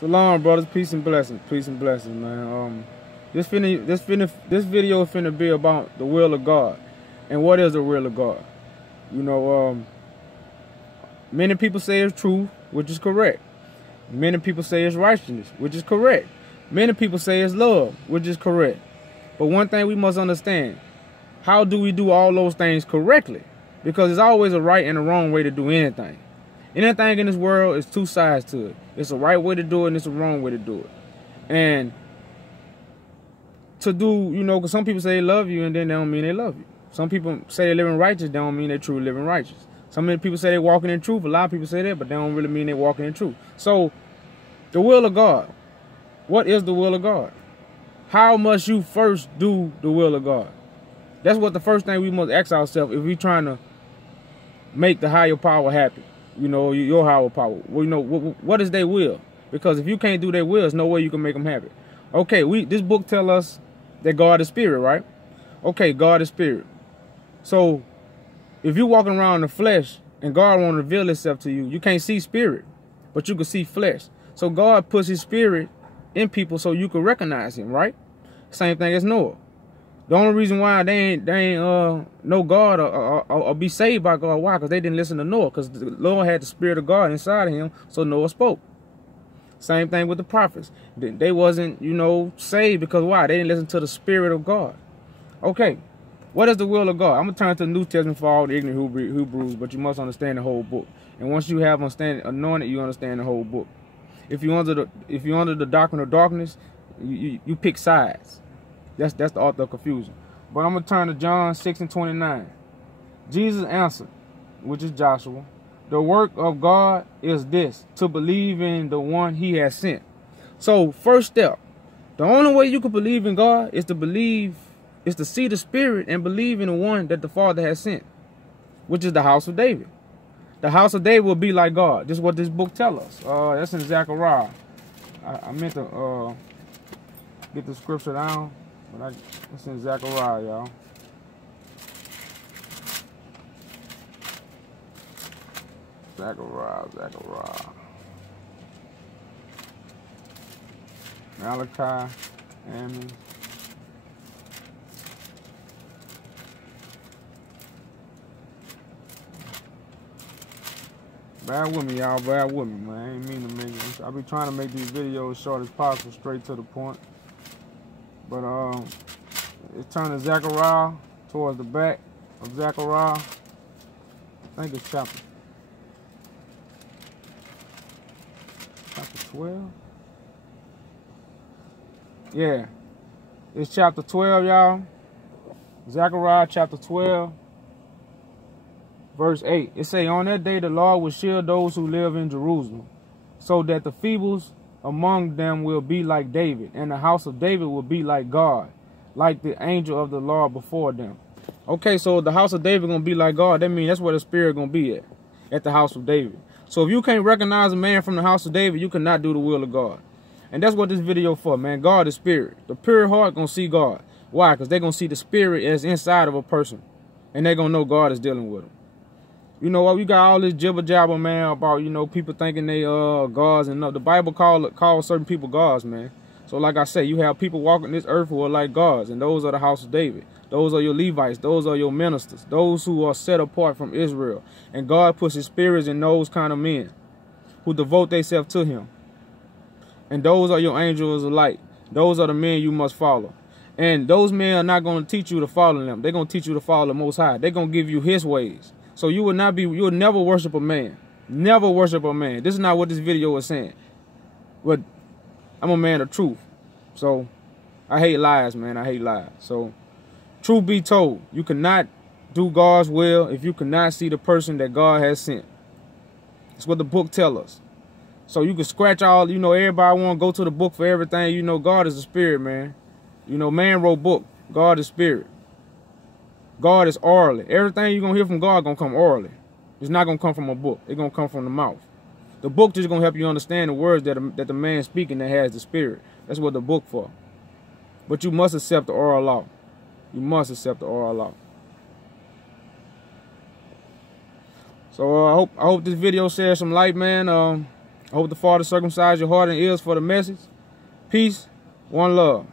Shalom, brothers. Peace and blessings. Peace and blessings, man. This video is finna be about the will of God. And what is the will of God? You know, many people say it's truth, which is correct. Many people say it's righteousness, which is correct. Many people say it's love, which is correct. But one thing we must understand, how do we do all those things correctly? Because there's always a right and a wrong way to do anything. Anything in this world is two sides to it. It's a right way to do it and it's a wrong way to do it. And to do, you know, because some people say they love you and then they don't mean they love you. Some people say they're living righteous, they don't mean they're truly living righteous. Some people say they're walking in truth. A lot of people say that, but they don't really mean they're walking in truth. So, the will of God. What is the will of God? How must you first do the will of God? That's what the first thing we must ask ourselves if we're trying to make the higher power happy. You know, your higher power. Well, you know, what is their will? Because if you can't do their will, there's no way you can make them happy. Okay, this book tells us that God is spirit, right? Okay, God is spirit. So, if you're walking around in the flesh and God won't reveal himself to you, you can't see spirit, but you can see flesh. So God puts his spirit in people so you can recognize him, right? Same thing as Noah. The only reason why they ain't know God or be saved by God, why? Because they didn't listen to Noah, because the Lord had the spirit of God inside of him, so Noah spoke. Same thing with the prophets. They wasn't, you know, saved because why? They didn't listen to the spirit of God. Okay, what is the will of God? I'm going to turn to the New Testament for all the ignorant Hebrews, but you must understand the whole book. And once you have anointed, you understand the whole book. If you're under the doctrine of darkness, you pick sides. That's the author of confusion. But I'm going to turn to John 6:29. Jesus answered, which is Joshua, the work of God is this, to believe in the one he has sent. So, first step, the only way you can believe in God is to see the Spirit and believe in the one that the Father has sent, which is the house of David. The house of David will be like God. This is what this book tells us. That's in Zechariah. I meant to get the scripture down, but it's in Zechariah, y'all. Zechariah. Malachi, Amos. Bear with me, y'all. Bear with me, man. I ain't mean to make it. I be trying to make these videos short as possible, straight to the point. But it's turning to Zechariah, towards the back of Zechariah. I think it's chapter 12. Yeah, it's chapter 12, y'all. Zechariah chapter 12. Verse 8, it say, on that day the Lord will shield those who live in Jerusalem, so that the feebles among them will be like David, and the house of David will be like God, like the angel of the Lord before them. Okay, so the house of David going to be like God. That means that's where the Spirit going to be at the house of David. So if you can't recognize a man from the house of David, you cannot do the will of God. And that's what this video for, man. God is spirit. The pure heart going to see God. Why? Because they're going to see the Spirit as inside of a person, and they're going to know God is dealing with them. You know what? We got all this jibber jabber, man, about, you know, people thinking they gods and the Bible calls certain people gods, man. So like I said, you have people walking this earth who are like gods, and those are the house of David. Those are your Levites. Those are your ministers. Those who are set apart from Israel. And God puts his spirits in those kind of men who devote themselves to him. And those are your angels of light. Those are the men you must follow. And those men are not going to teach you to follow them. They're going to teach you to follow the Most High. They're going to give you his ways. So you will never worship a man. Never worship a man. This is not what this video is saying. But I'm a man of truth. So I hate lies, man. I hate lies. So truth be told, you cannot do God's will if you cannot see the person that God has sent. That's what the book tells us. So you can scratch all, you know, everybody want to go to the book for everything. You know, God is a spirit, man. You know, man wrote book. God is spirit. God is orally. Everything you're going to hear from God going to come orally. It's not going to come from a book. It's going to come from the mouth. The book just going to help you understand the words that the man speaking that has the spirit. That's what the book for. But you must accept the oral law. You must accept the oral law. So I hope this video shares some light, man. I hope the Father circumcise your heart and ears for the message. Peace. One love.